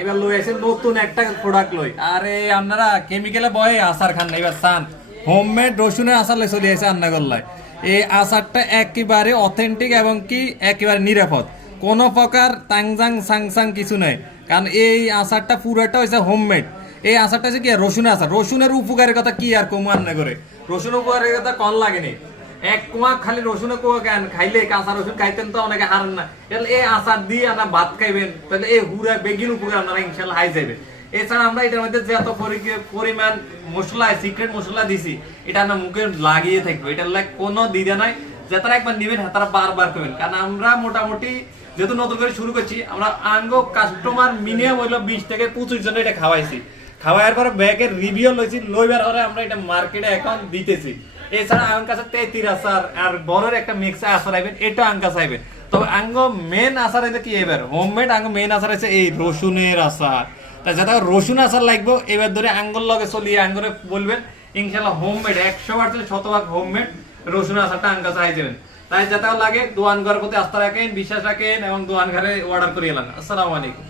এবার লই আছে নতুন একটা প্রোডাক্ট লই। আরে আপনারা কেমিক্যালে বয়ে আচার খান না, এবার চান হোমমেড রসুনের আচার লই চলে আসে রান্না করলায়। এই আচারটা একেবারে অথেন্টিক এবং কি একেবারে নিরাপদ, কোনো প্রকার তাংজাং সাংসাং কিছু নাই। কারণ এই আচারটা পুরোটা হয়েছে হোমমেড। এই আচারটা হচ্ছে কি রসুনের আচার। রসুনের উপকারের কথা কি আর কম রান্না করে, রসুন উপকারের কথা কম লাগেনি। এক কুয়া খালি রসুনের কুয়া কেন খাইলে, কাঁচা রসুন খাইতেন তো অনেকে হারেন না, তাহলে এই আচার দিয়ে আপনার ভাত খাইবেন, তাহলে এই হুরা বেগিন উপকার আপনারা ইনশাল্লাহ হাই যাবে। এছাড়া আমরা এটার মধ্যে যত পরিমাণ মশলা সিক্রেট মশলা দিছি, এটা না মুখে লাগিয়ে থাকবে, এটার লাগ কোনো দিদা নাই। যে তারা একবার নিবেন তারা বারবার করবেন। কারণ আমরা মোটামুটি যেহেতু নতুন করে শুরু করছি, আমরা আঙ্গ কাস্টমার মিনিমাম হইলো 20 থেকে 25 জন এটা খাওয়াইছি। খাওয়ার পরে ব্যাগের রিভিউ লইছি, লইবার পরে আমরা এটা মার্কেটে এখন দিতেছি। এছাড়া আমার কাছে তেঁতির আচার আর বড়ের একটা মিক্স আচার আইবেন, এটা আঙ্কা চাইবেন। তবে আঙ্গ মেন আচার হইতে কি এবার হোমমেড আঙ্গ মেন আচার হচ্ছে এই রসুনের আচার। তা যাতে রসুন আচার লাগবে এবার ধরে আঙ্গুর লগে চলিয়ে আঙ্গুরে বলবেন ইনশাল্লাহ হোমমেড 100% শতভাগ হোমমেড রসুন আচারটা আঙ্কা চাই যাবেন। তাই যাতে লাগে দোয়ান ঘর প্রতি আস্থা রাখেন, বিশ্বাস রাখেন এবং দোয়ান ঘরে অর্ডার করিয়ে এলাম। আসসালামু আলাইকুম।